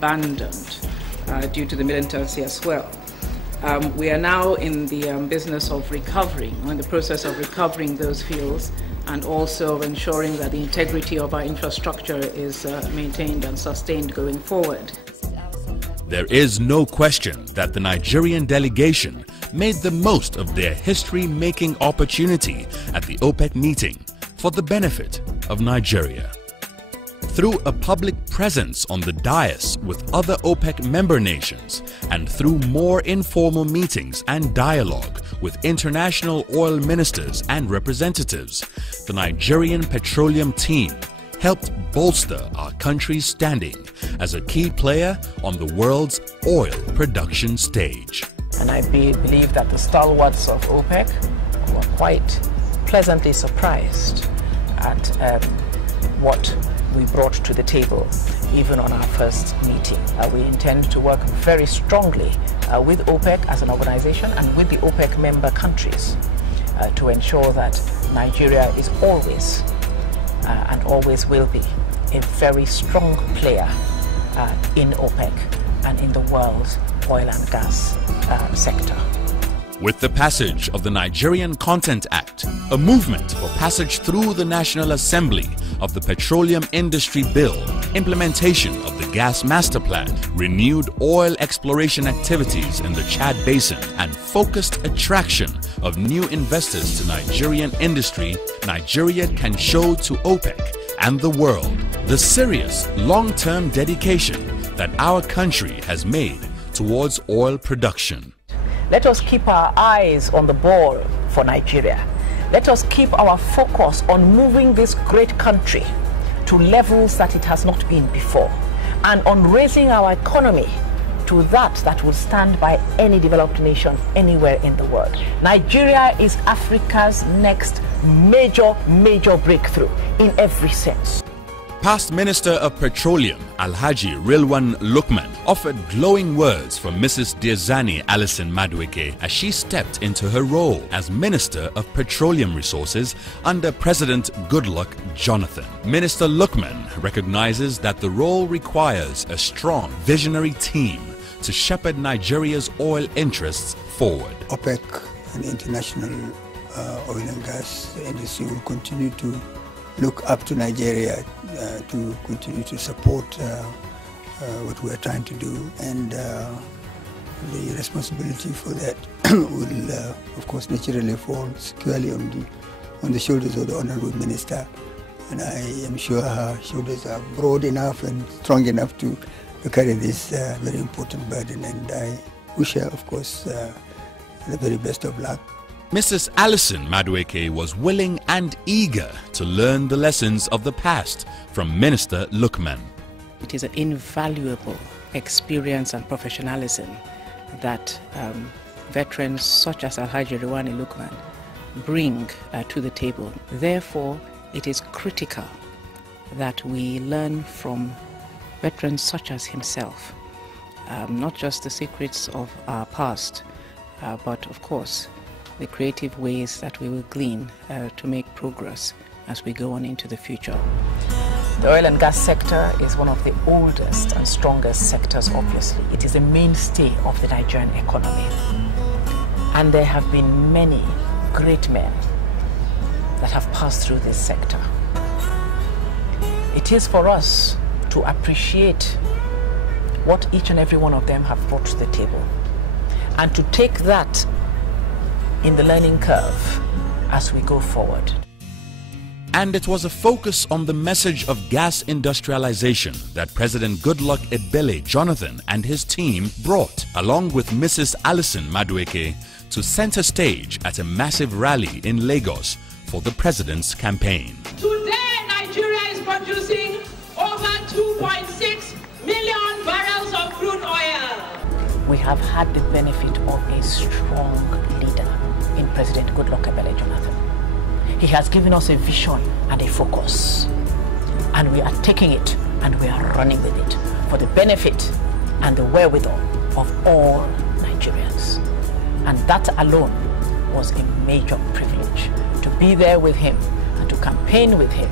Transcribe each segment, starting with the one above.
abandoned due to the militancy as well. We are now in the business of recovering, or in the process of recovering those fields, and also ensuring that the integrity of our infrastructure is maintained and sustained going forward. There is no question that the Nigerian delegation made the most of their history-making opportunity at the OPEC meeting for the benefit of Nigeria. Through a public presence on the dais with other OPEC member nations and through more informal meetings and dialogue with international oil ministers and representatives, the Nigerian petroleum team helped bolster our country's standing as a key player on the world's oil production stage. And I believe that the stalwarts of OPEC were quite pleasantly surprised at what we brought to the table, even on our first meeting. We intend to work very strongly with OPEC as an organization and with the OPEC member countries to ensure that Nigeria is always and always will be a very strong player in OPEC and in the world's oil and gas sector. With the passage of the Nigerian Content Act, a movement for passage through the National Assembly of the Petroleum Industry Bill, implementation of the Gas Master Plan, renewed oil exploration activities in the Chad Basin, and focused attraction of new investors to Nigerian industry, Nigeria can show to OPEC and the world the serious long-term dedication that our country has made towards oil production. Let us keep our eyes on the ball for Nigeria. Let us keep our focus on moving this great country to levels that it has not been before, and on raising our economy to that will stand by any developed nation anywhere in the world. Nigeria is Africa's next major breakthrough in every sense. Past Minister of Petroleum Alhaji Rilwan Lukman offered glowing words for Mrs. Diezani Alison-Madueke as she stepped into her role as Minister of Petroleum Resources under President Goodluck Jonathan. Minister Lukman recognizes that the role requires a strong, visionary team to shepherd Nigeria's oil interests forward. OPEC and the international oil and gas industry will continue to look up to Nigeria to continue to support what we are trying to do, and the responsibility for that will, of course, naturally fall squarely on the shoulders of the Honourable Minister, and I am sure her shoulders are broad enough and strong enough to carry this very important burden, and I wish her, of course, the very best of luck. Mrs. Alison-Madueke was willing and eager to learn the lessons of the past from Minister Lukman. It is an invaluable experience and professionalism that veterans such as Alhaji Rilwan Lukman bring to the table. Therefore, it is critical that we learn from veterans such as himself, not just the secrets of our past, but of course the creative ways that we will glean to make progress as we go on into the future. The oil and gas sector is one of the oldest and strongest sectors, obviously. It is a mainstay of the Nigerian economy. And there have been many great men that have passed through this sector. It is for us to appreciate what each and every one of them have brought to the table, and to take that in the learning curve as we go forward. And it was a focus on the message of gas industrialization that President Goodluck Ebele Jonathan and his team brought, along with Mrs. Alison-Madueke, to center stage at a massive rally in Lagos for the president's campaign. Today, Nigeria is producing over 2.6 million barrels of crude oil. We have had the benefit of a strong leader in President Goodluck Ebele Jonathan. He has given us a vision and a focus, and we are taking it and we are running with it for the benefit and the wherewithal of all Nigerians. And that alone was a major privilege, to be there with him and to campaign with him,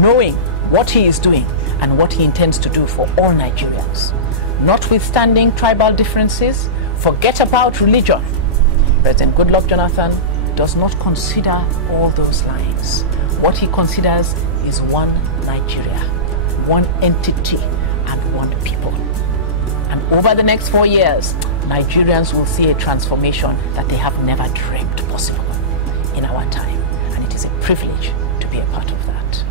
knowing what he is doing and what he intends to do for all Nigerians. Notwithstanding tribal differences, forget about religion. President Goodluck Jonathan does not consider all those lines. What he considers is one Nigeria, one entity, and one people. And over the next 4 years, Nigerians will see a transformation that they have never dreamed possible in our time. And it is a privilege to be a part of that.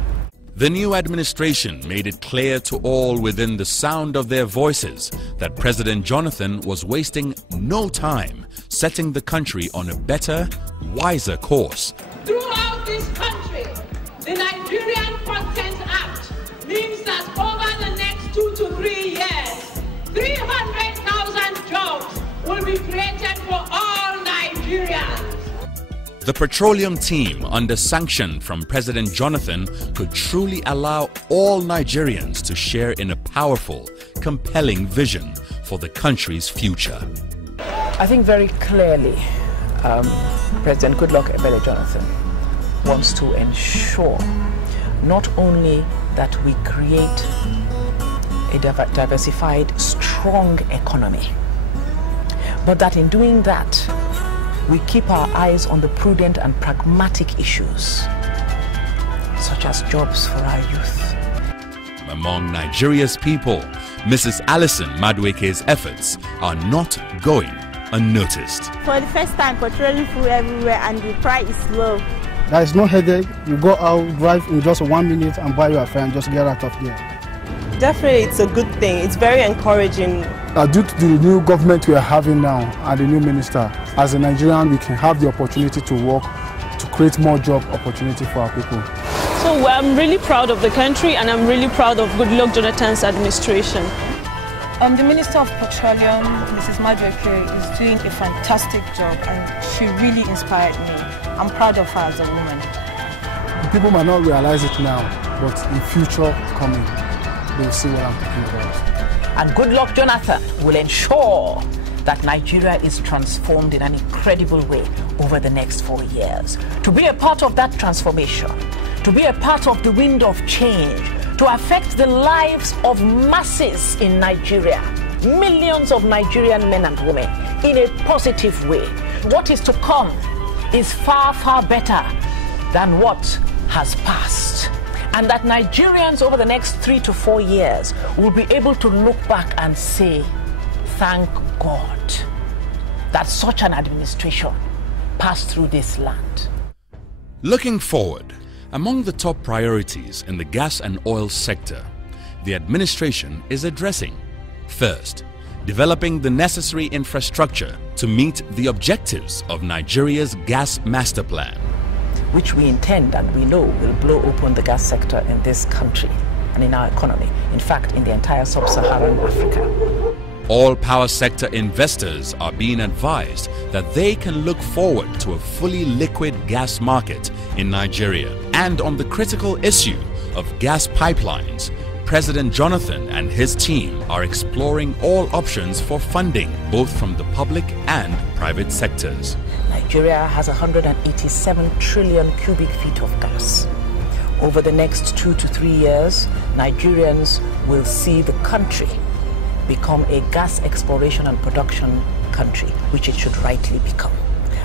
The new administration made it clear to all within the sound of their voices that President Jonathan was wasting no time setting the country on a better, wiser course. Throughout this country, the Nigerian Consent Act means that over the next 2 to 3 years, 300,000 jobs will be created for all Nigerians. The petroleum team, under sanction from President Jonathan, could truly allow all Nigerians to share in a powerful, compelling vision for the country's future. I think very clearly President Goodluck Jonathan wants to ensure not only that we create a diversified, strong economy, but that in doing that, we keep our eyes on the prudent and pragmatic issues, such as jobs for our youth. Among Nigeria's people, Mrs. Alison-Madueke's efforts are not going unnoticed. For the first time, petroleum fuel everywhere and the price is low. There is no headache. You go out, drive in just 1 minute and buy your fare and just get out of here. Definitely, it's a good thing. It's very encouraging. Due to the new government we are having now and the new minister, as a Nigerian, we can have the opportunity to work to create more job opportunity for our people. So I'm really proud of the country, and I'm really proud of Goodluck Jonathan's administration. The Minister of Petroleum, Mrs. Madueke, is doing a fantastic job, and she really inspired me. I'm proud of her as a woman. People might not realize it now, but in future coming, they'll see what I'm talking about. And Goodluck Jonathan will ensure that Nigeria is transformed in an incredible way over the next 4 years. To be a part of that transformation, to be a part of the wind of change, to affect the lives of masses in Nigeria, millions of Nigerian men and women, in a positive way. What is to come is far, far better than what has passed. And that Nigerians over the next 3 to 4 years will be able to look back and say, thank God that such an administration passed through this land. Looking forward, among the top priorities in the gas and oil sector, the administration is addressing: first, developing the necessary infrastructure to meet the objectives of Nigeria's gas master plan, which we intend and we know will blow open the gas sector in this country and in our economy, in fact, in the entire sub-Saharan Africa. All power sector investors are being advised that they can look forward to a fully liquid gas market in Nigeria. And on the critical issue of gas pipelines, President Jonathan and his team are exploring all options for funding, both from the public and private sectors. Nigeria has 187 trillion cubic feet of gas. Over the next 2 to 3 years, Nigerians will see the country become a gas exploration and production country, which it should rightly become.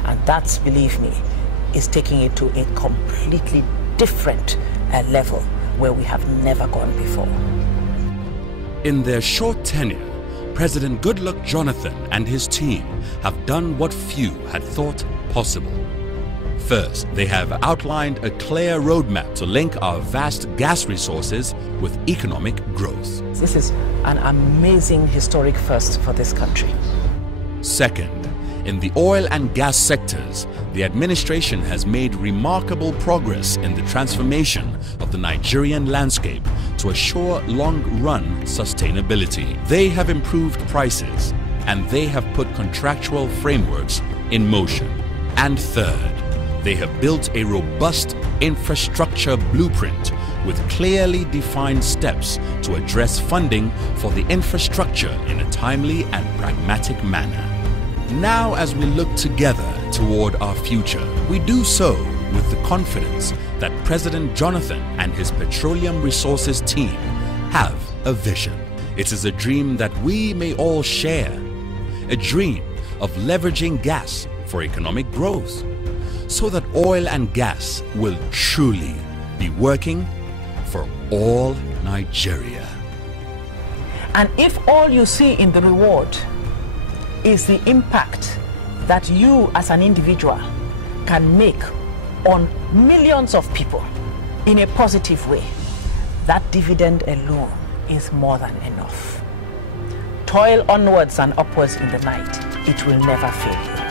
And that, believe me, is taking it to a completely different level where we have never gone before. In their short tenure, President Goodluck Jonathan and his team have done what few had thought possible. First, they have outlined a clear roadmap to link our vast gas resources with economic growth. This is an amazing historic first for this country. Second, in the oil and gas sectors, the administration has made remarkable progress in the transformation of the Nigerian landscape to assure long-run sustainability. They have improved prices, and they have put contractual frameworks in motion. And third, they have built a robust infrastructure blueprint with clearly defined steps to address funding for the infrastructure in a timely and pragmatic manner. Now, as we look together toward our future, we do so with the confidence that President Jonathan and his Petroleum Resources team have a vision. It is a dream that we may all share. A dream of leveraging gas for economic growth, so that oil and gas will truly be working for all Nigeria. And if all you see in the reward is the impact that you as an individual can make on millions of people in a positive way, that dividend alone is more than enough. Toil onwards and upwards in the night, it will never fail you.